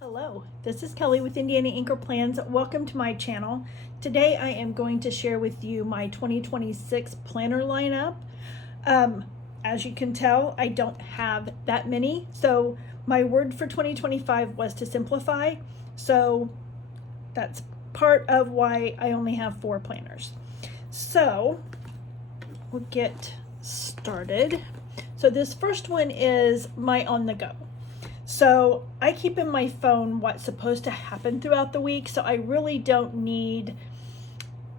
Hello, this is Kelly with Indiana Inker Plans. Welcome to my channel. Today I am going to share with you my 2026 planner lineup. As you can tell, I don't have that many. So my word for 2025 was to simplify. So that's part of why I only have 4 planners. So we'll get started. So this first one is my on the go. So I keep in my phone what's supposed to happen throughout the week, so I really don't need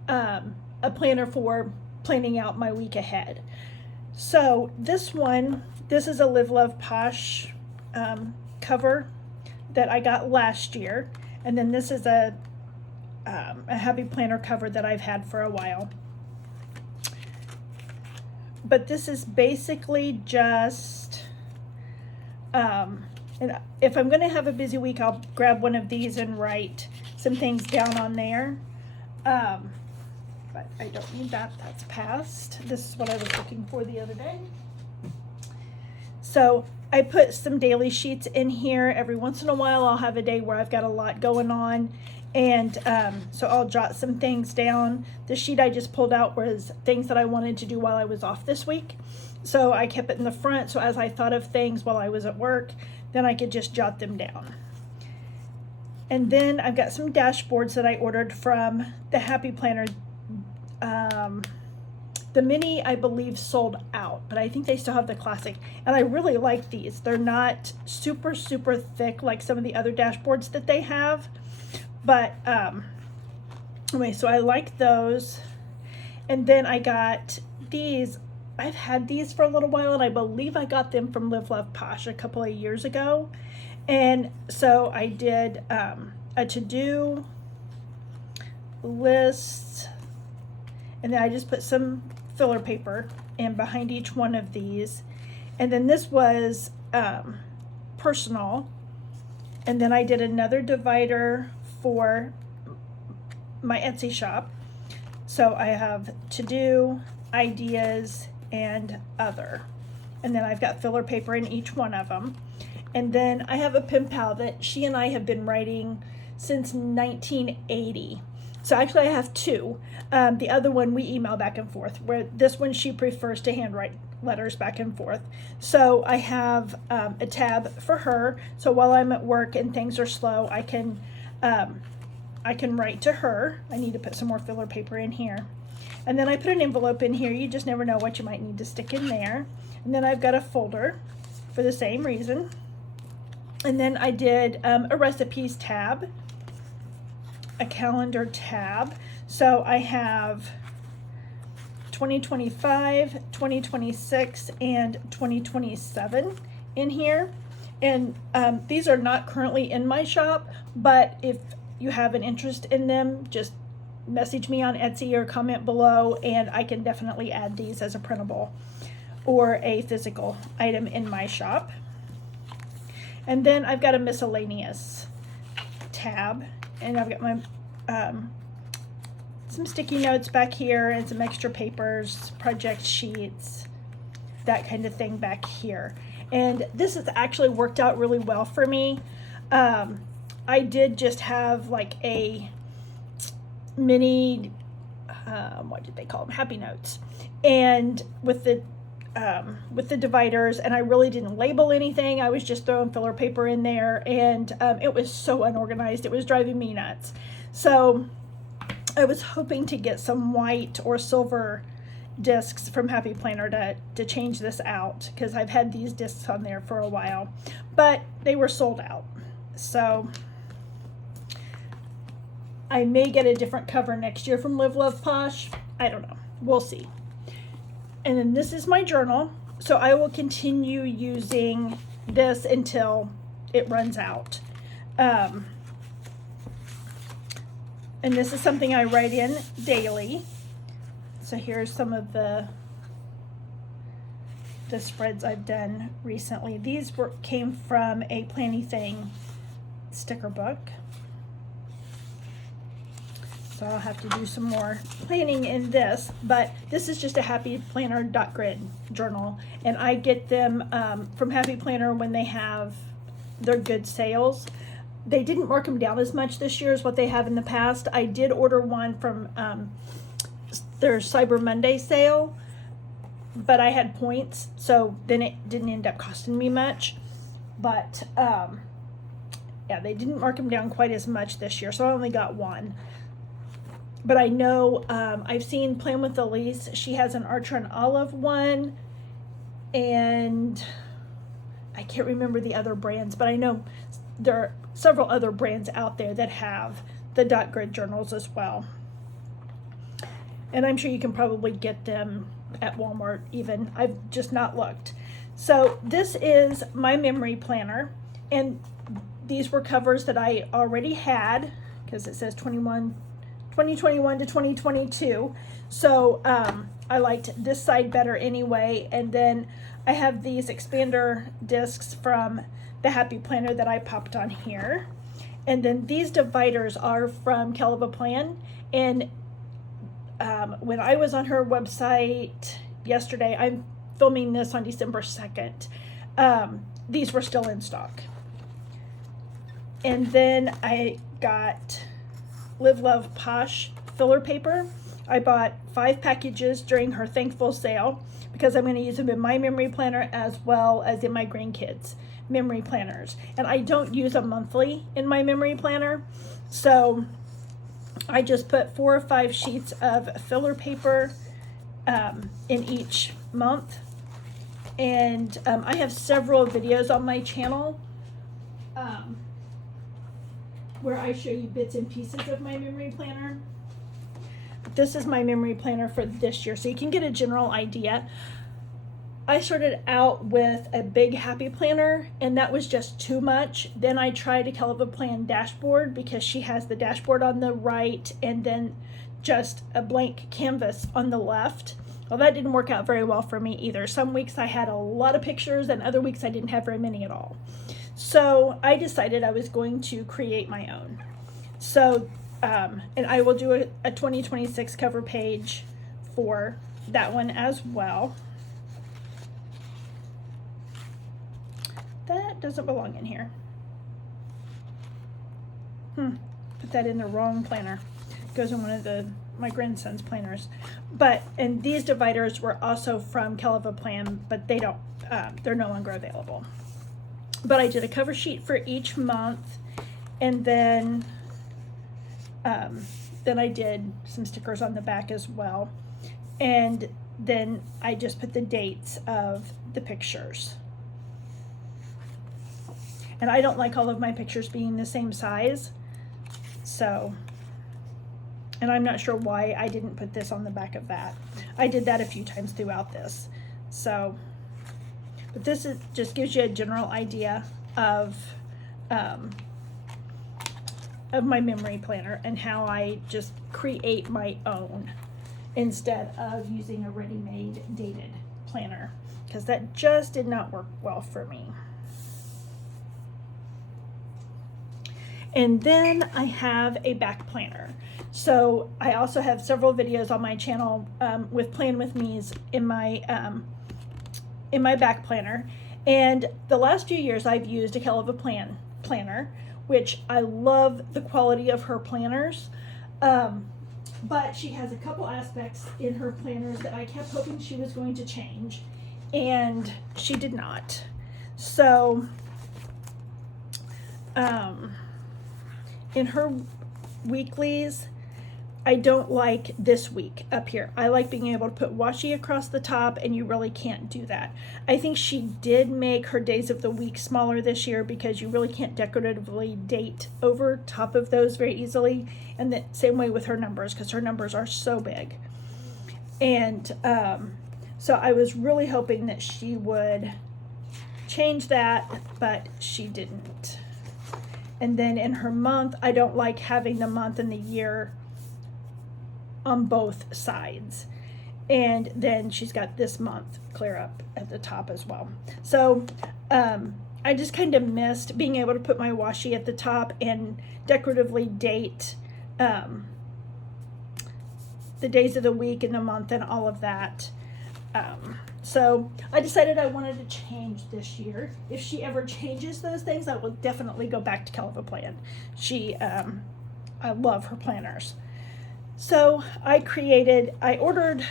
a planner for planning out my week ahead. So this is a Live Love Posh cover that I got last year, and then this is a Happy Planner cover that I've had for a while. But this is basically just and if I'm going to have a busy week, I'll grab one of these and write some things down on there. But I don't need that. That's past. This is what I was looking for the other day. So I put some daily sheets in here. Every once in a while, I'll have a day where I've got a lot going on. And so I'll jot some things down. The sheet I just pulled out was things that I wanted to do while I was off this week. So I kept it in the front, so as I thought of things while I was at work, then I could just jot them down. And then I've got some dashboards that I ordered from the Happy Planner. The mini, I believe, sold out, but I think they still have the classic. And I really like these. They're not super, super thick like some of the other dashboards that they have. But anyway, so I like those. And then I got these. I've had these for a little while, and I believe I got them from Live Love Posh a couple of years ago. And so I did a to-do list, and then I just put some filler paper in behind each one of these. And then this was personal, and then I did another divider for my Etsy shop. So I have to-do, ideas, and other. And then I've got filler paper in each one of them. And then I have a pen pal that she and I have been writing since 1980. So actually I have 2. The other one we email back and forth, where this one she prefers to handwrite letters back and forth. So I have a tab for her. So while I'm at work and things are slow, I can write to her. I need to put some more filler paper in here. And then I put an envelope in here. You just never know what you might need to stick in there. And then I've got a folder for the same reason. And then I did a recipes tab, a calendar tab. So I have 2025, 2026, and 2027 in here. And these are not currently in my shop, but if you have an interest in them, just message me on Etsy or comment below, and I can definitely add these as a printable or a physical item in my shop. And then I've got a miscellaneous tab, and I've got my some sticky notes back here and some extra papers, project sheets, that kind of thing back here. And this has actually worked out really well for me. I did just have like a mini, what did they call them? Happy notes. And with the dividers, and I really didn't label anything. I was just throwing filler paper in there, and it was so unorganized. It was driving me nuts. So I was hoping to get some white or silver discs from Happy Planner to change this out, because I've had these discs on there for a while, but they were sold out. So I may get a different cover next year from Live Love Posh. I don't know. We'll see. And then this is my journal. So I will continue using this until it runs out. And this is something I write in daily. So here's some of the spreads I've done recently. These came from a Planny Thing sticker book. So I'll have to do some more planning in this, but this is just a Happy Planner .grid journal, and I get them from Happy Planner when they have their good sales. they didn't mark them down as much this year as what they have in the past. I did order one from their Cyber Monday sale, but I had points, so then it didn't end up costing me much. But yeah, they didn't mark them down quite as much this year, so I only got one. But I know I've seen Plan with Elise. She has an Archer and Olive one, and I can't remember the other brands, but I know there are several other brands out there that have the dot grid journals as well. And I'm sure you can probably get them at Walmart even. I've just not looked. So this is my memory planner, and these were covers that I already had because it says 2021 to 2022. So I liked this side better anyway. And then I have these expander discs from the Happy Planner that I popped on here. And then these dividers are from Kelva Plan. And when I was on her website yesterday, I'm filming this on December 2nd, these were still in stock. And then I got Live Love Posh filler paper. I bought 5 packages during her Thankful sale because I'm going to use them in my memory planner as well as in my grandkids' memory planners. And I don't use them monthly in my memory planner, so I just put 4 or 5 sheets of filler paper in each month. And I have several videos on my channel where I show you bits and pieces of my memory planner. This is my memory planner for this year, so you can get a general idea. I started out with a big Happy Planner, and that was just too much. Then I tried a Kelva Plan dashboard because she has the dashboard on the right and then just a blank canvas on the left. Well, that didn't work out very well for me either. Some weeks I had a lot of pictures and other weeks I didn't have very many at all. So I decided I was going to create my own. So, and I will do a 2026 cover page for that one as well. That doesn't belong in here. Put that in the wrong planner. It goes in one of my grandson's planners. And these dividers were also from Kelva Plan, but they don't, they're no longer available. But I did a cover sheet for each month, and then I did some stickers on the back as well. And then I just put the dates of the pictures. And I don't like all of my pictures being the same size. So, and I'm not sure why I didn't put this on the back of that. I did that a few times throughout this. So, but this just gives you a general idea of my memory planner and how I just create my own instead of using a ready-made dated planner, because that just did not work well for me. And then I have a back planner. So I also have several videos on my channel with Plan With Me's in my back planner. And the last few years I've used a Kelva planner, which I love the quality of her planners. But she has a couple aspects in her planners that I kept hoping she was going to change, and she did not. So in her weeklies, I don't like this week up here. I like being able to put washi across the top, and you really can't do that. I think she did make her days of the week smaller this year because you really can't decoratively date over top of those very easily. And the same way with her numbers, because her numbers are so big. And so I was really hoping that she would change that, but she didn't. And then in her month, I don't like having the month and the year on both sides. And then she's got this month clear up at the top as well. So I just kind of missed being able to put my washi at the top and decoratively date the days of the week and the month and all of that. So I decided I wanted to change this year. If she ever changes those things, I will definitely go back to Caliva Plan. I love her planners. So I ordered,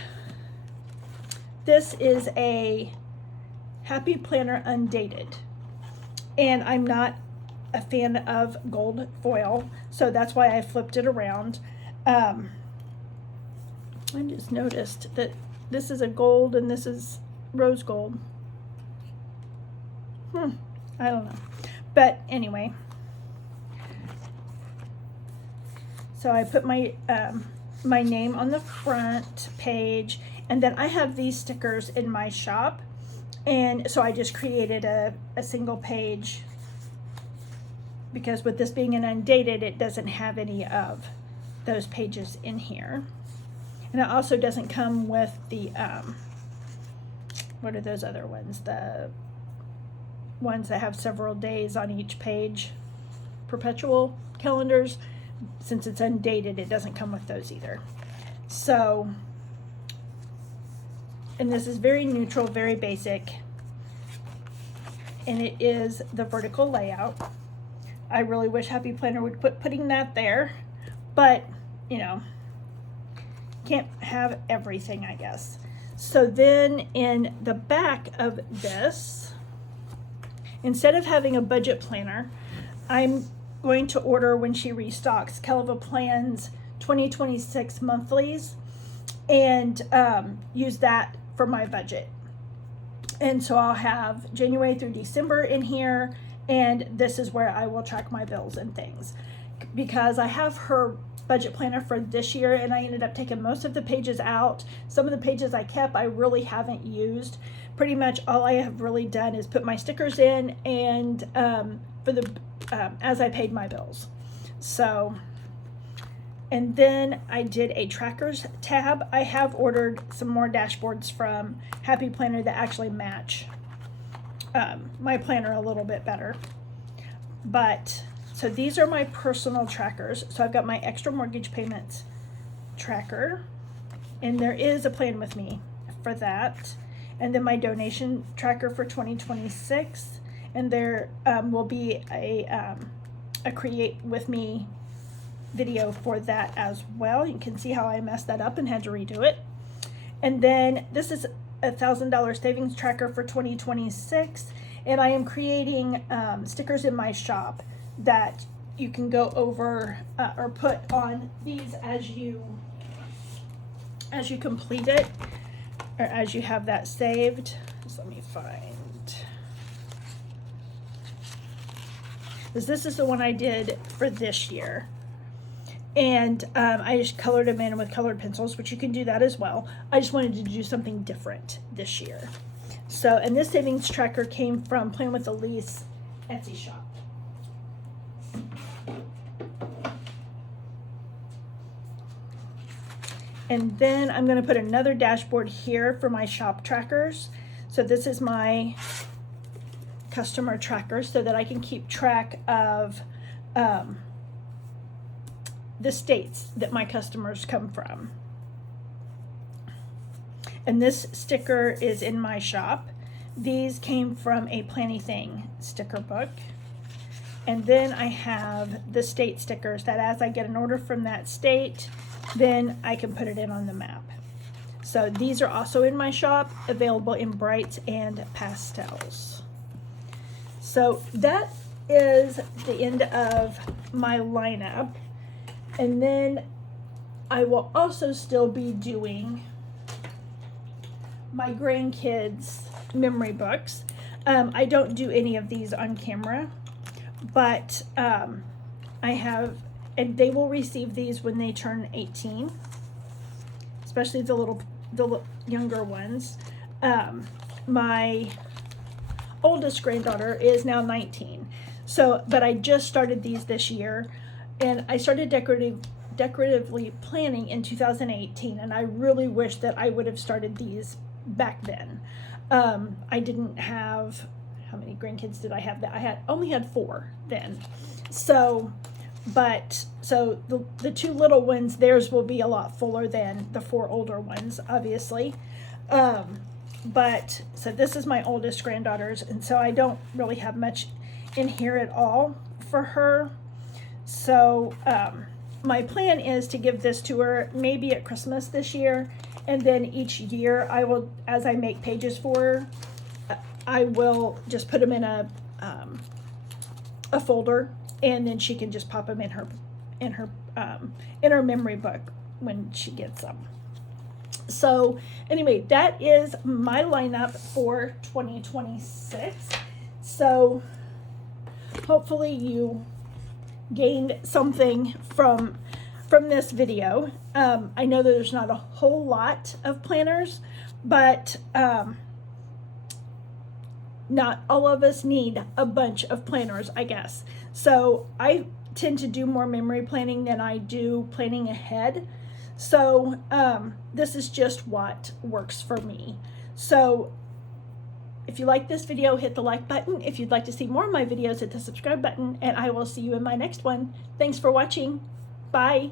this is a Happy Planner Undated. And I'm not a fan of gold foil, so that's why I flipped it around. I just noticed that this is a gold and this is rose gold. I don't know. But anyway, so I put my my name on the front page, and then I have these stickers in my shop, and so I just created a single page, because with this being an undated, it doesn't have any of those pages in here. And it also doesn't come with the, what are those other ones? The ones that have several days on each page, perpetual calendars. Since it's undated, it doesn't come with those either. So, and this is very neutral, very basic. And it is the vertical layout. I really wish Happy Planner would quit putting that there, but you know, can't have everything, I guess. So then in the back of this, instead of having a budget planner, I'm going to order, when she restocks, Caliva Plan's 2026 monthlies, and use that for my budget. And so I'll have January through December in here, and this is where I will track my bills and things. Because I have her budget planner for this year, and I ended up taking most of the pages out. Some of the pages I kept, I really haven't used. Pretty much all I have really done is put my stickers in, and for the as I paid my bills. So, and then I did a trackers tab. I have ordered some more dashboards from Happy Planner that actually match my planner a little bit better. But so these are my personal trackers. So I've got my extra mortgage payments tracker, and there is a plan with me for that. And then my donation tracker for 2026, and there will be a create with me video for that as well. You can see how I messed that up and had to redo it. And then this is $1,000 savings tracker for 2026, and I am creating stickers in my shop that you can go over or put on these as you complete it, or as you have that saved. Just let me find, this is the one I did for this year. And I just colored them in with colored pencils, which you can do that as well. I just wanted to do something different this year. So, and this savings tracker came from Plan with Elise Etsy shop. And then I'm going to put another dashboard here for my shop trackers. So this is my customer tracker, so that I can keep track of the states that my customers come from. And this sticker is in my shop. These came from a Planny Thing sticker book. And then I have the state stickers that as I get an order from that state, then I can put it in on the map. So these are also in my shop, available in brights and pastels. So that is the end of my lineup. And then I will also still be doing my grandkids' memory books. I don't do any of these on camera, but I have, and they will receive these when they turn 18, especially the younger ones. My oldest granddaughter is now 19. So, but I just started these this year, and I started decoratively planning in 2018, and I really wish that I would have started these back then. I didn't have, how many grandkids did I have? That I only had 4 then. So, but so the 2 little ones, theirs will be a lot fuller than the 4 older ones, obviously. But so this is my oldest granddaughter's, and so I don't really have much in here at all for her. So my plan is to give this to her maybe at Christmas this year, and then each year I will, as I make pages for her, I will just put them in a folder, and then she can just pop them in her memory book when she gets them. So anyway, that is my lineup for 2026. So hopefully you gained something from this video. I know that there's not a whole lot of planners, but not all of us need a bunch of planners, I guess. So I tend to do more memory planning than I do planning ahead. So this is just what works for me. So if you like this video, hit the like button. If you'd like to see more of my videos, hit the subscribe button, and I will see you in my next one. Thanks for watching. Bye.